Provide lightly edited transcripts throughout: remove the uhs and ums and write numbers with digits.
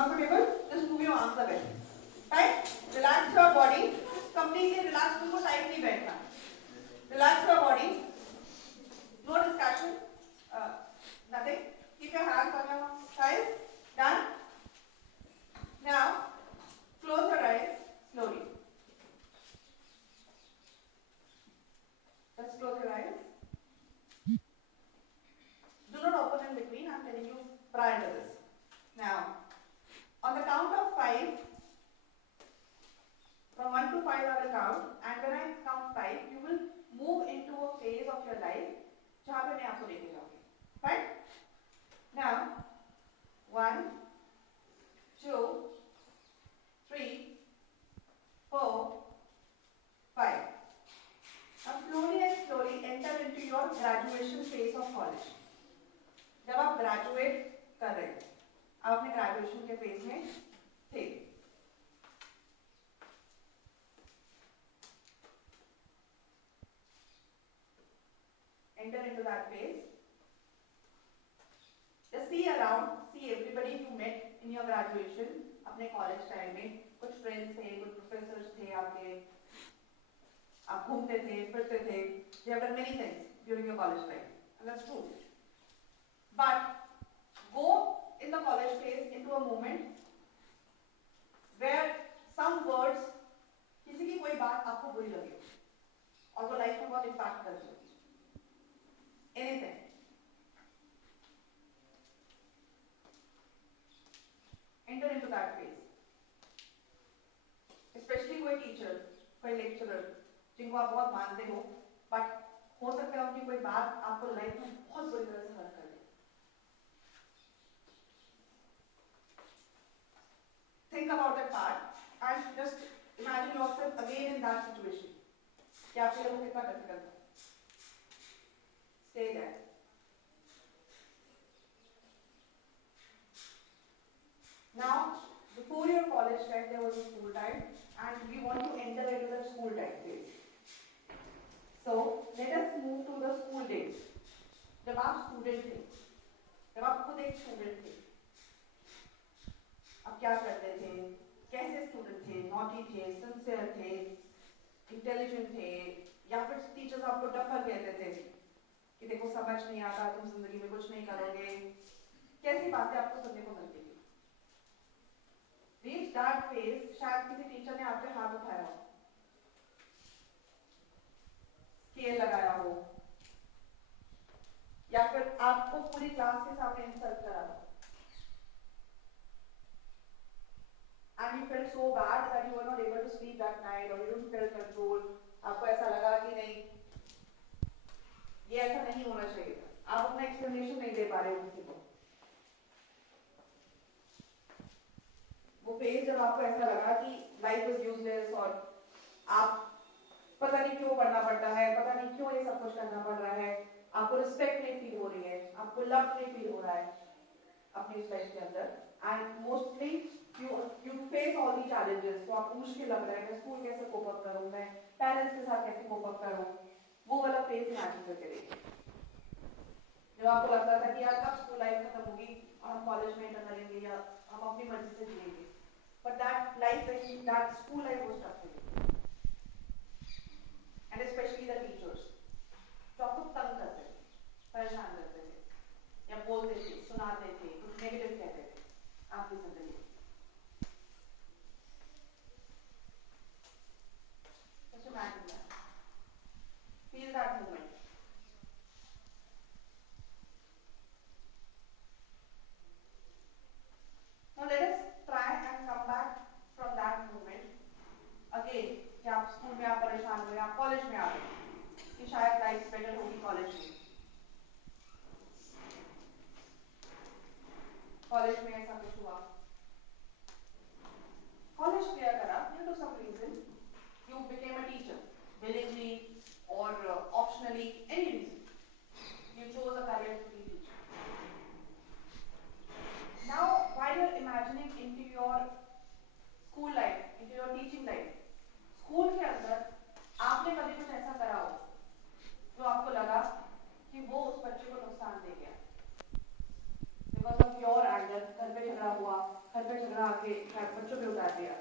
comfortable, just move your arms a bit. Right? Relax your body. Completely relax. तुमको side नहीं बैठना. Relax your body. No distraction. Nothing. Keep your hands on your thighs. Done. Now, close your eyes slowly. Just close your eyes. Do not open in between. I'm telling you prior to this. Now, on the count of 5, from 1 to 5 I will count, and when I count 5, you will move into a phase of your life जहाँ पे मैं आपको लेके जाऊँगी. Right? Now, 1, 2, 3, 4, 5. Now slowly and slowly enter into your graduation phase of college. जब आप graduate कर रहे हैं, आप अपने ग्रेजुएशन के फेज में थे. Enter into that phase. Just see around, see everybody you met in your graduation. अपने कॉलेज टाइम में कुछ फ्रेंड्स थे, कुछ प्रोफेसर्स थे आपके, आप घूमते थे, फिरते थे. You have done many things during your college life, and that's true. But go in the college phase into a moment where some words, किसी की कोई बात आपको बुरी लगे और वो लाइफ में बहुत इम्पैक्ट कर दे. Anything. Enter into that phase. Especially कोई टीचर, कोई लेक्चरर जिनको आप बहुत मानते हो, बट हो सकता है उनकी कोई बात आपको लाइफ में बहुत बुरी तरह से हर्ट कर दे. Think about that part and just imagine yourself again in that situation. कि आपके लिए वो कितना डिफिकल्ट है. Stay there. Now, before your college time, there was a school time, and we want to enter into the school time phase. So, let us move to the school days. जब आप student थे, जब आप खुद एक student थे, आप क्या करते थे, कैसे स्टूडेंट थे, नॉटी थे, सिंसियर थे, इंटेलिजेंट थे, या फिर टीचर्स आपको टफर कहते थे कि देखो समझ नहीं आता, तुम जिंदगी में कुछ नहीं करोगे. कैसी बातें आपको सुनने को मिलती थी. Reach that phase, शायद किसी टीचर ने आप पे हाथ उठाया हो, स्केल लगाया हो, या फिर आपको पूरी क्लास के सामने इंसल्ट करा हो. And you felt so bad that you were not able to sleep that night, or you didn't feel control. आपको ऐसा लगा कि नहीं, ये ऐसा नहीं होना चाहिए. आप अपना एक्सप्लेनेशन नहीं दे पा रहे हो किसी को. वो फेज जब आपको ऐसा लगा कि लाइफ इज यूजलेस और आप पता नहीं क्यों पढ़ना पड़ता है, पता नहीं क्यों ये सब कुछ करना पड़ रहा है, आपको रिस्पेक्ट नहीं फील हो रही है, आपको लव नहीं फील हो रहा है अपनी इस लाइफ के अंदर, and mostly you face all the challenges. तो आपको मुश्किल लग रहा है कि स्कूल कैसे कोप अप करूं, मैं पेरेंट्स के साथ कैसे कोप अप करूं. वो वाला फेज इमेजिन करके देखिए जब आपको लगता था कि यार कब स्कूल लाइफ खत्म होगी और हम कॉलेज में एंटर करेंगे या हम अपनी मर्जी से जिएंगे. But that life, that school life was tough for you, and especially the teachers. जो आपको तंग करते थे, परेशान करते थे, या बोलते थे, सुनाते थे, कुछ नेगेटिव कहते थे आपकी जिंदगी में. Just imagine that. Feel that moment. Now let us try and come back from that moment again. कि आप स्कूल में आप परेशान हुए, आप कॉलेज में आ गए कि शायद लाइफ बेटर होगी कॉलेज में. कॉलेज में ऐसा कुछ हुआ, कॉलेज क्लियर करा, due to some reason you became a teacher willingly or optionally, any reason you chose a career to be teacher. Now while you're imagining into your school life, into your teaching life, school के अंदर आपने कभी कुछ ऐसा करा हो जो आपको लगा कि वो उस बच्चे को नुकसान दे गया, बिकॉज ऑफ योर एंगर. घर पे झगड़ा हुआ, घर पे झगड़ा आके बच्चों पे उतार दिया,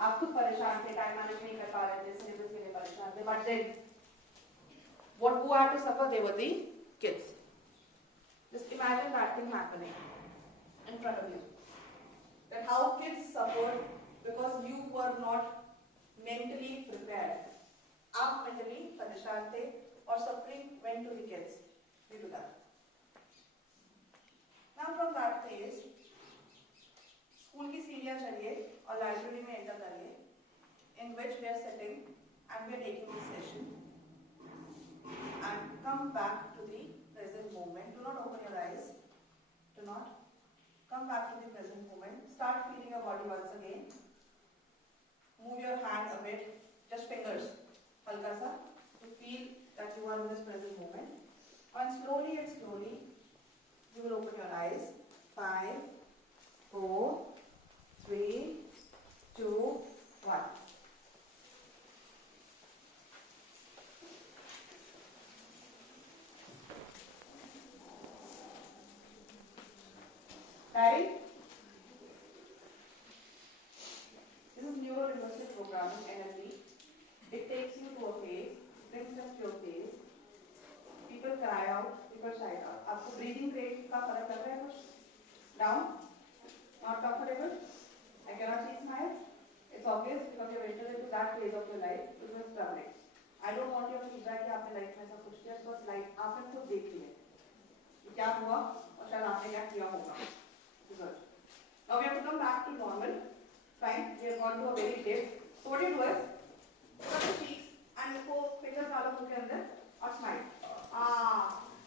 आप खुद परेशान थे, टाइम मैनेज नहीं कर पा रहे थे, सिलेबस के लिए परेशान थे, but then what who had to suffer, they were the kids. Just imagine that thing happening in front of you. That how kids suffered because you were not mentally prepared. आप mentally परेशान थे और suffering went to the kids due to that. Now from that phase, school की सीढ़ियाँ चढ़िए और library में enter करिए, in which we are sitting and we are taking this session. And come back to the present moment. Do not open your eyes. Do not. Come back to the present moment. Start feeling your body once again. Move your hand a bit, just fingers, halka sa, to feel that you are in this present moment. And slowly, you will open your eyes. 5, 4, 3, 2, 1. Right? This is neuro-linguistic programming, NLP. It takes you to a phase, brings us to a phase. People cry out, people shout out. आपको breathing rate का फर्क लग रहा है कुछ? Down? Not comfortable? I cannot see smile. It's obvious because you have entered into that phase of your life. You are struggling. I don't want your feedback कि आपने life में ऐसा कुछ किया, because life आपने खुद देख लिया क्या हुआ और शायद आपने क्या किया होगा. Good. Now we have to come back to normal. Fine. We have gone to a very dip. So what you do is, touch your cheeks and इसको fingers डालो मुंह के अंदर और smile.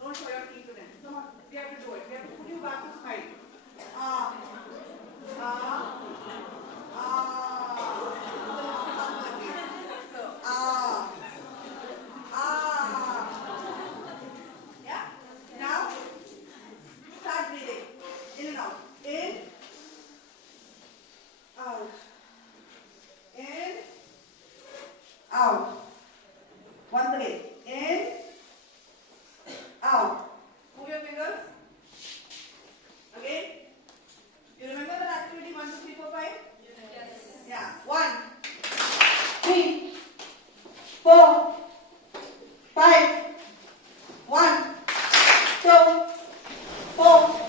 Don't show your teeth to them. So we have to do it. We have to put you back to smile. Yeah. Now start breathing in and out. In, out, in, out. Once again, in, out. Move your fingers. Again. You remember that activity 1, 2, 3, 4, 5? Yes. Yeah. 1, 3, 4, 5. 1, 2, 4.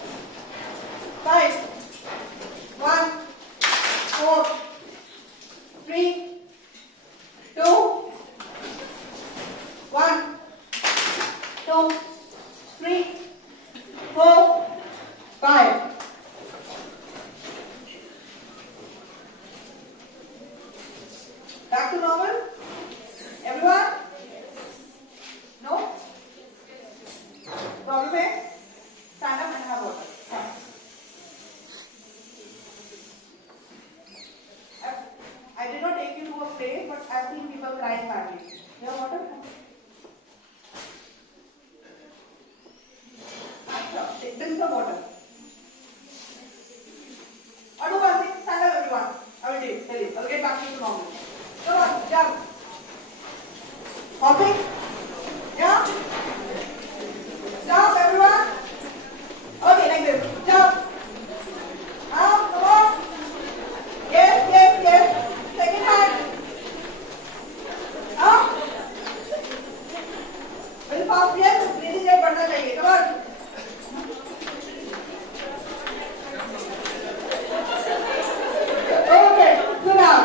5, 1, 4, 3, 2, 1, 2, 3, 4, 5. Back to normal? Everyone? No? Problem है? Stand up and have water. I did not take you to a place, but I've seen people crying badly. You have water? Drink some water. Or do one thing, stand up everyone. I will tell you. I'll get back to you normal. Come on, jump. Hopping? Yeah? Jump everyone. Okay, like this. Jump. Come on. Yes. Second hand. Up. Very fast, yes. Breathing rate बढ़ना चाहिए. Come on. Okay, sit down.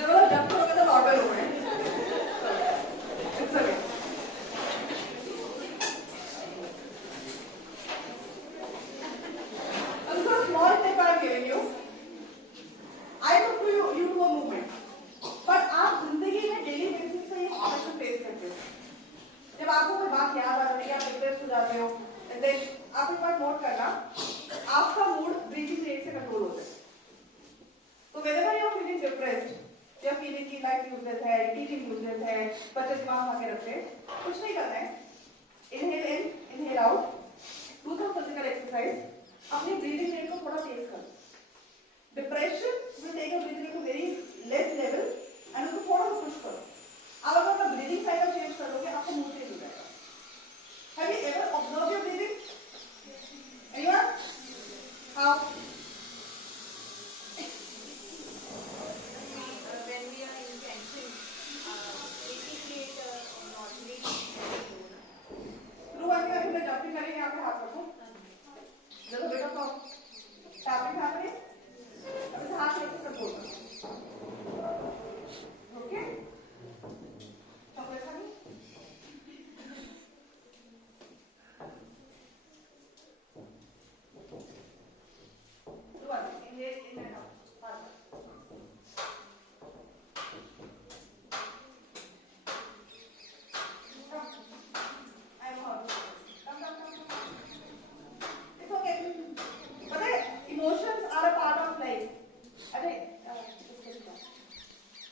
Never jump करोगे तो normal हो गए. It's okay. This is a small tip I am giving you. I took you to a movement. But आप जिंदगी में daily basis पे ये सिचुएशन फेस करते हो. जब आपको कोई बात याद आ जाती है, आप डिप्रेस हो जाते हो, and then आप एक बार नोट करना, आपका मूड ब्रीथिंग रेट से कंट्रोल होता है. तो whenever you are feeling depressed, you are feeling कि लाइफ यूजलेस है, टीचिंग यूजलेस है, बच्चे दिमाग खा के रखते हैं, कुछ नहीं करना है. Inhale in, inhale out. Do some physical exercise. अपनी ब्रीथिंग रेट को थोड़ा तेज करो. Depression will take a breathing rate to very less level and उसको थोड़ा सा पुश करो. अब अगर अपना ब्रीथिंग साइकिल चेंज करोगे, आपका मूड चेंज हो जाएगा. Have you ever observed your breathing? Anyone? Out.